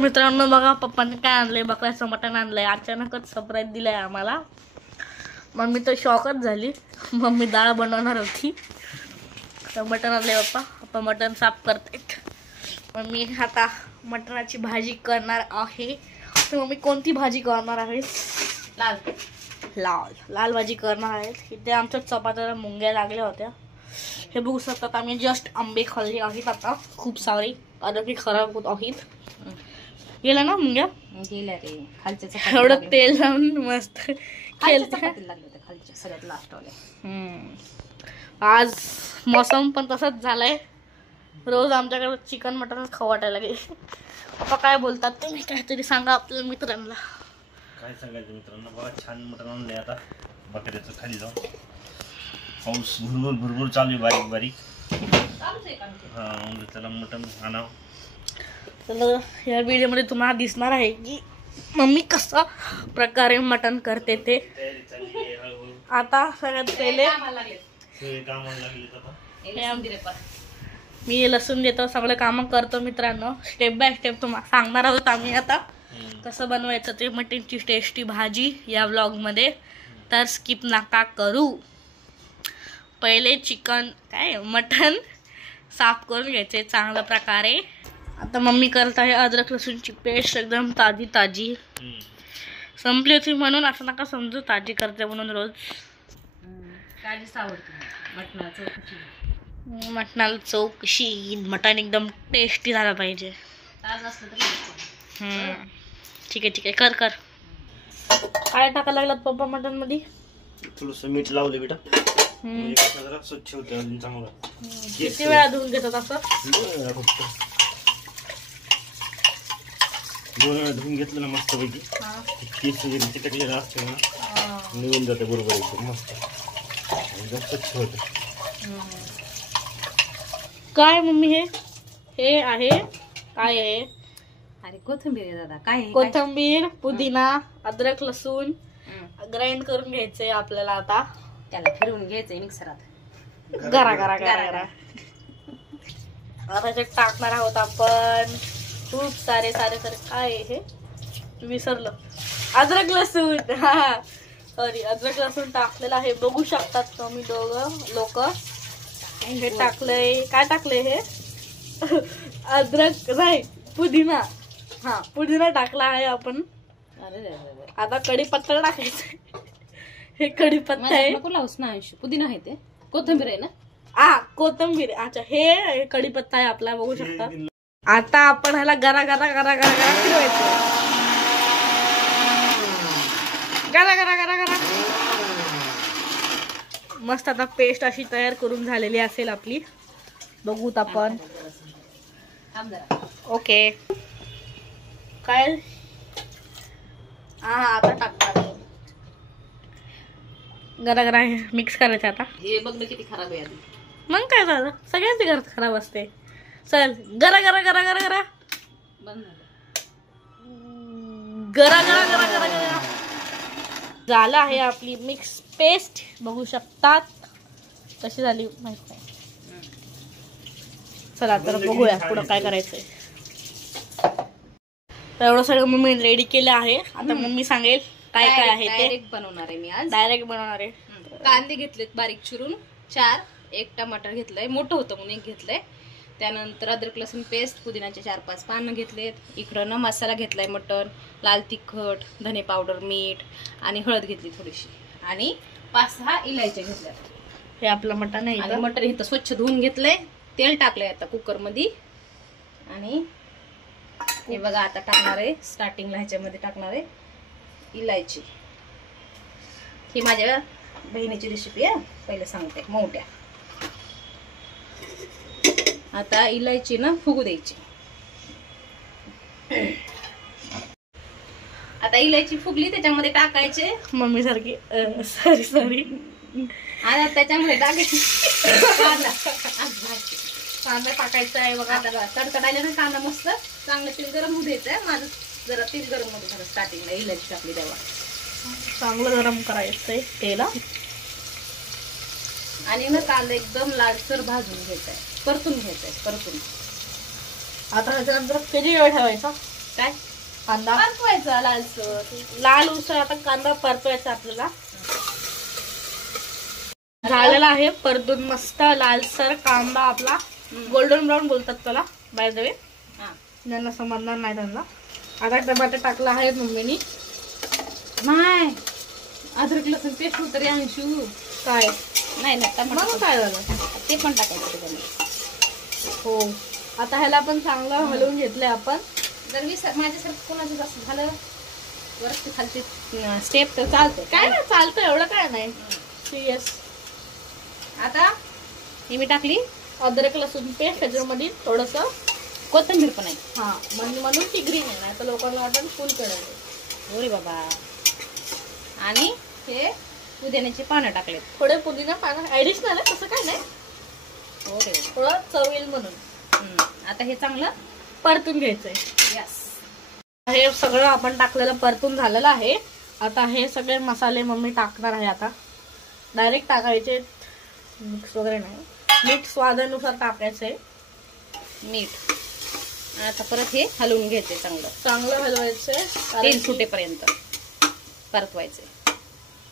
मित्रांनो बघा, पप्पाने काय आणलंय, बकऱ्याचं मटण आणलंय. अचानकच सरप्राईज दिलाय आम्हाला. मम्मी तर शॉकच झाली. मम्मी डाळ बनवणार होती तर मटण आणलंय. पप्पा मटण साफ करतायत. मम्मी आता मटणाची भाजी करणार आहे. तर मम्मी कोणती भाजी करणार आहे? लाल लाल लाल भाजी करणार आहेत. इथे आमच्या चपात्याला मुंग्या लागल्या होत्या. हे बघू शकतात. आम्ही जस्ट आंबे खाल्ले आहेत आता खूप सारे, आरोग्य खराब होत आहेत. गेलं ना मुंग्या, गेल्या रे खालच्या एवढं तेल लावून मस्त खालच्या सगळ्यात लास्ट वाले. आज मौसम पण तसंच झालाय. रोज आमच्याकडे चिकन मटनच खाऊ वाटायला लागेल. पप्पा काय बोलतात तुम्ही, काहीतरी सांगा आपल्या मित्रांना. काय सांगायचं मित्रांनो, बघा छान मटण आणलंय आता बकऱ्याचं. खाली जाऊन पाऊस भरपूर चालू आहे, बारीक बारीक. हा म्हणजे त्याला मटण आणावं. तर या व्हिडिओमध्ये तुम्हाला दिसणार आहे की मम्मी कसा प्रकारे मटण करते ते. आता सगळ्यात पहिले मी लसूण देतो, सगळे कामं करतो मित्रांनो. स्टेप बाय स्टेप तुम्हाला सांगणार आहोत आम्ही आता कसं बनवायचं ते मटणची टेस्टी भाजी या व्लॉगमध्ये. तर स्किप नका करू. पहिले मटण साफ करून घ्यायचे चांगल्या प्रकारे. आता मम्मी करत आहे अद्रक लसूणची पेस्ट, एकदम ताजी ताजी. संपली होती म्हणून असं नका समजू, ताजी करते म्हणून. रोज मटणाला चौकशी. मटण एकदम टेस्टी झाला पाहिजे. ठीक आहे कर. काय टाकायला लागलात पप्पा मटण मध्ये? थोडंसं मीठ लावलं बेटा, जरा स्वच्छ होतं अजून चांगलं. किती वेळा धुवून घेतात असं? 2 वेळा धुवून घेतलं ना मस्त पैकी. केस वगैरे चिटकलेलं असतं ना, निघून जाते बरोबर एकदम मस्त, एकदम स्वच्छ होतं. काय मम्मी हे आहे काय आहे? अरे कोथिंबीर आहे दादा. काय कोथिंबीर, पुदिना, अद्रक लसूण ग्राइंड करून घ्यायचंय आपल्याला. आता त्याला फिरवून घ्यायचंय मिक्सरात. गरा गरा गरा गरा. आता त्याच्यात टाकणार आहोत आपण खूप सारे काय हे विसरलं, अद्रक लसूण. सॉरी, अद्रक लसूण टाकलेलं आहे. बघू शकतात तुम्ही दोघं लोक. हे टाकलंय. काय टाकलंय हे? अद्रक नाही, पुदिना. पुदिना टाकला आहे आपण. आता कढीपत्ता टाकायचा. हे कढीपत्ता आहे. पुदिना आहे ते, कोथिंबीर आहे ना. कोथिंबीर. अच्छा, हे कढीपत्ता आहे आपला, बघू शकता. आता आपण ह्याला गरा गरा गरा गरा गरा फिरवायचं. गरा गरा गरा गरा. मस्त आता पेस्ट अशी तयार करून झालेली असेल आपली. बघूत आपण. ओके, काय आता टाकणार. गरा गरा मिक्स करायचं. आता हे बघ ना किती खराब आहे आधी. मग काय झालं, सगळ्यांची घरात खराब असते. चल गरा गरा गरा गरा गरा गरा गरा गरा गरा गरा झालं आहे आपली मिक्स पेस्ट. बघू शकतात कशी झाली माहित नाही. चला तर बघूया पुढं काय करायचंय. तर एवढं सगळं मम्मी रेडी केलं आहे. आता मम्मी सांगेल काय काय आहे ते. डायरेक्ट बनवणार आहे मी आज. डायरेक्ट बनवणार आहे. कांदे घेतलेत बारीक चिरून 4, 1 टमाटर घेतलंय, मोठं होतं म्हणून 1 घेतलंय. त्यानंतर अद्रक लसूण पेस्ट, पुदिनाचे 4-5 पानं घेतलेत. इकडं ना मसाला घेतलाय, मटण, लाल तिखट, धने पावडर, मीठ आणि हळद घेतली थोडीशी, आणि 5-6 इलायच्या घेतल्यात. हे आपलं मटण आहे. आणि मटण इथं स्वच्छ धुवून घेतलंय. तेल टाकलंय आता कुकर मध्ये. आणि हे बघा आता टाकणार आहे स्टार्टिंगला, ह्याच्यामध्ये टाकणार आहे इलायची. ही माझ्या बहिणीची रेसिपी आहे, पहिले सांगते. मोठ्या आता इलायची ना फुगू द्यायची. आता इलायची फुगली, त्याच्यामध्ये टाकायचे मम्मी सारखी सॉरी आता त्याच्यामध्ये टाकायची कांदा टाकायचा आहे बघा. आता तडतडायला ना कांदा मस्त चांगलं तेल गरम होऊ द्यायचंय. माझं जरा तेल गरम होतं झालं स्टार्टिंगला इलायची टाकली तेव्हा. चांगलं गरम करायचंय तेल. आणि ना कांदा एकदम लालसर भाजून घ्यायचा आहे, परतून घ्यायचा आहे, परतून. आता त्याच्यानंतर किती वेळ ठेवायचा? काय कांदा परतवायचा लालसर. लाल उसळ. आता कांदा परतवायचा आपल्याला. झालेला आहे परतून मस्त लालसर कांदा आपला. गोल्डन ब्राऊन बोलतात त्याला बाय द वे, हा. ज्यांना समजणार नाही त्यांना. आता टमाटर टाकला आहे मम्मीनी. नाही अद्रक लसूण पेस्ट तरी आणशू. काय नाही ना मग टमाटर काय झालं? ते पण टाकायचं त्याच्यामध्ये. हो. आता ह्याला पण चांगलं हलवून घेतलंय आपण. जर माझ्यासारखं कोणाचं जास्त झालं वरती खालती स्टेप तर चालतं. काय नाही चालतं, एवढं काय नाही सिरियस. आता ही मी टाकली अद्रक लसूण पेस्ट. त्याच्यामध्ये थोडस कोथिंबीर पण आहे. हा म्हणून ती ग्रीन आहे. नाही तर लोकांना वाटत फुल कलर. अरे बाबा. आणि हे पुदिन्याची पानं टाकलेत. थोडे पुदिना पानं ऍडिशनल आहे, तसं काय नाही, हो रे. थोडं चव येईल म्हणून. आता हे चांगलं परतून घ्यायचंय. यस. हे सगळं आपण टाकलेलं परतून झालेलं आहे. आता हे सगळे मसाले मम्मी टाकणार आहे. आता डायरेक्ट टाकायचे, मिक्स वगैरे नाही. मीठ स्वादानुसार टाकायचंय. मीठ. आता परत हे हलवून घ्यायचे चांगलं. चांगलं हलवायचंय. तेल सुटेपर्यंत परतवायचे.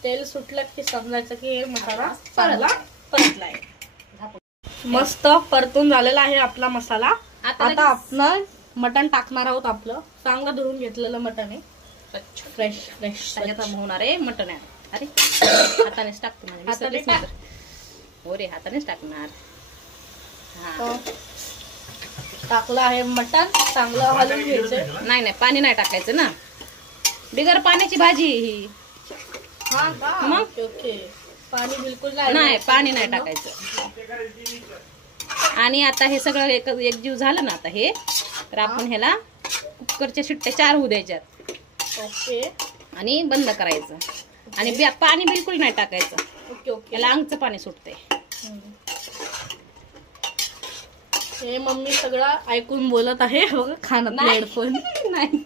तेल सुटलं की समजायचं की हे मसाला चांगला परतलाय. मस्त परतून झालेला आहे आपला मसाला. आता आपण मटण टाकणार आहोत. आपलं चांगलं धुवून घेतलेलं मटण आहे, फ्रेश फ्रेश. त्याच्यात होणार आहे मटण आहे. अरे हातानेच टाकतो माझ्या. हाताने टाक. हो रे हातानेच टाकणार. हा. टाकलं आहे मटण. चांगलं हलवून घ्यायचंय. नाही नाही पाणी नाही टाकायचं ना. बिगर पाण्याची भाजी ही. हा का? मग? ओके. पाणी बिलकुल नाही पाणी नाही टाकायचं. आणि आता हे सगळं एकजीव झालं ना. आता हे तर आपण ह्याला कुकरच्या शिट्ट्या 4 होऊ द्यायच्यात. ओके. आणि बंद करायचं. आणि पाणी बिलकुल नाही टाकायचं. Okay okay. याला अंगचं पाणी सुटते. हे मम्मी सगळं ऐकून बोलत आहे. बघा खाणं हेडफोन नाही.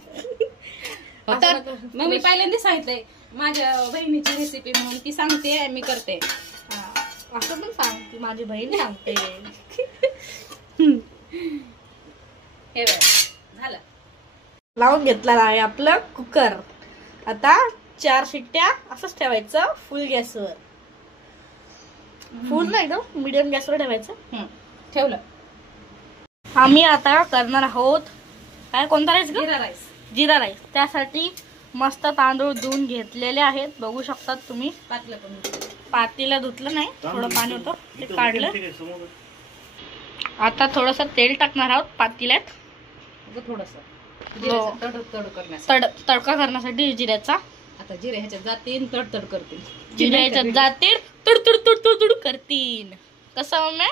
तर मग मी पहिल्यांदा सांगितलंय माझ्या बहिणीची रेसिपी म्हणून ती सांगते मी करते. असं पण सांग की माझी बहीण सांगते. हे बघ झालं. लावून घेतलेला आहे आपलं कुकर. आता 4 शिट्ट्या असंच ठेवायचं फुल गॅसवर. फुल नाही एकदम मीडियम गॅसवर ठेवायचं. ठेवलं. आम्ही आता करणार आहोत काय, कोणता राईस? जिरा राईस. जिरा राईस. त्यासाठी मस्त तांदूळ धुवून घेतलेले आहेत. बघू शकतात तुम्ही. पातलं पण पातीला धुतलं नाही, थोडं पाणी होतं ते काढलं. आता थोडस तेल टाकणार आहोत पातील्यात. थोडस तडका करण्यासाठी जिऱ्याचा. आता जिरे ह्याच्यात जातील तडतड करतील. जिरे ह्याच्यात जातील तुडतुड तुडतुड तुड करतील. कसं मम्मी?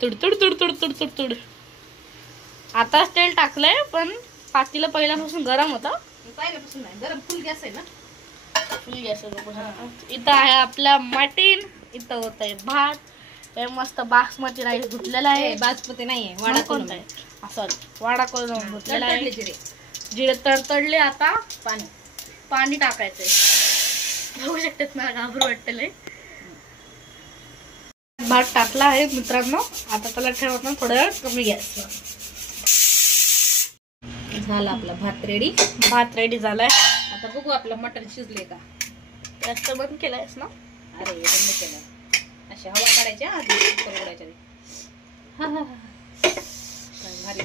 तुडतुड तुडतुड तुडतुड तुड. आताच तेल टाकलंय पण पातीला पहिल्यापासून गरम होतं. पहिल्यापासून नाही गरम. फुल गॅस आहे ना. फुल गॅस. इथं आहे आपला मटण. इथं होत आहे भात. हे मस्त बासमती राईस धुतलेला आहे. बासमती नाहीये वाडा कोणता आहे असं वाडा करून धुतलेला आहे. जिरे जिरे तडतडले. आता पाणी टाकायचंय. बघू शकतात मला घाबरू वाटतलंय. भात टाकला आहे मित्रांनो. आता त्याला ठेवत ना थोड्या वेळ कमी गॅस. झाला आपला भात रेडी. भात रेडी झालाय. आता बघू आपलं मटण शिजले का. गॅस बंद केलायस ना? अरे बंद केलं. अशा हवा काढायच्या आधी कुकर उघडायच्या. हा हा भारी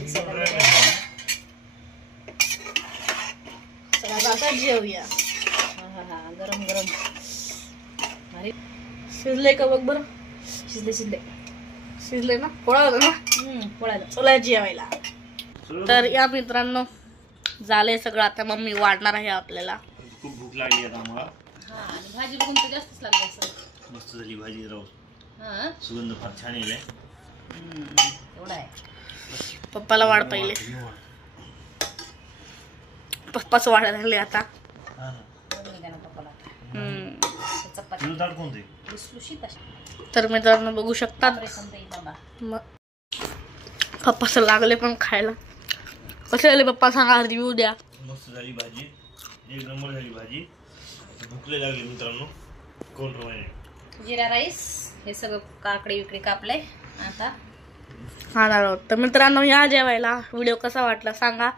आता जेवूया. हा गरम गरम भारी. शिजले का बघ बरं. शिजले ना. पोळा होता ना. पोळायला चला जेवायला. तर या मित्रांनो झालंय सगळं. आता मम्मी वाढणार आहे आपल्याला. खूप भूक लागली आता आम्हाला. आणि भाजी बघून तर जास्तच लागली असं. मस्त झाली भाजी राहू. हा सुगंध फार छान येईल. एवढा आहे. पप्पाला वाढ पहिले. पप्पाच वाढायला लागले आता. तर मित्रांनो बघू शकतात पप्पाचं लागले पण खायला. कसे झाले पप्पा सांगा, रिव्ह्यू द्या. मस्त झाली भाजी. एक नंबर झाली भाजी. भूकले लागले मित्रांनो. कोण रवाने जिरा राईस हे सगळं काकडे विकडे कापले. आता खाणार आहोत. तर मित्रांनो या जेवायला. व्हिडिओ कसा वाटला सांगा.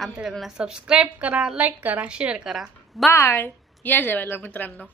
आमच्या चॅनलला सबस्क्राईब करा, लाईक करा, शेअर करा. बाय. या जेवायला मित्रांनो.